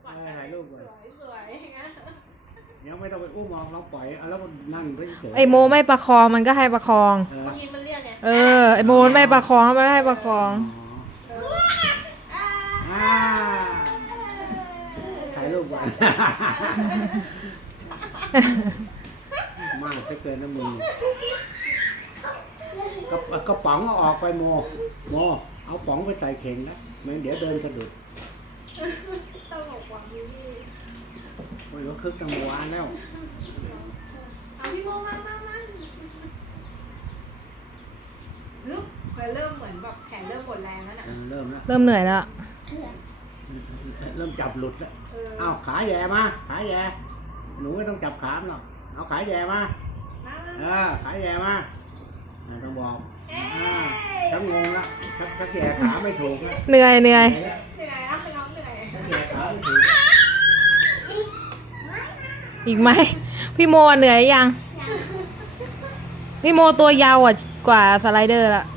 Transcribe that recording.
ก่อนถ่ายรูปก่อนสวยๆอย่างเงี้ยยังไม่ต้องไปอุ้มเราปล่อยแล้วมันนั่งเฉยไอโมไม่ประคองมันก็ให้ประคองบางทีมันเรียกไงไอโมไม่ประคองมันไม่ให้ประคองอ่าถ่ายรูปก่อนมากไปเกินนะมึงกระป๋องเอาออกไปโมเอาป๋องไปใส่เข่งนะไม่งั้นเดี๋ยวเดินสะดุดตลกว่ะพี่โอ้ยว่าคึกตั้งเมื่อวานแล้วเอาพี่โมมาลุกเริ่มเหมือนแบบแขนเริ่มหมดแรงแล้วน่ะเริ่มแล้วเริ่มเหนื่อยแล้วเริ่มจับหลุดแล้วอ้าวขาแย่มาขาแย่หนูไม่ต้องจับขามหรอกเอาขาแย่มาขาแย่มาต้องบอกชักงงละชักแย่ขาไม่ถูกละเหนื่อยเหนื่อยอ่ะน้องเหนื่อยชักแย่ขาไม่ถูกอีกไหมพี่โมเหนื่อยยังพี่โมตัวยาวกว่าสไลเดอร์ละ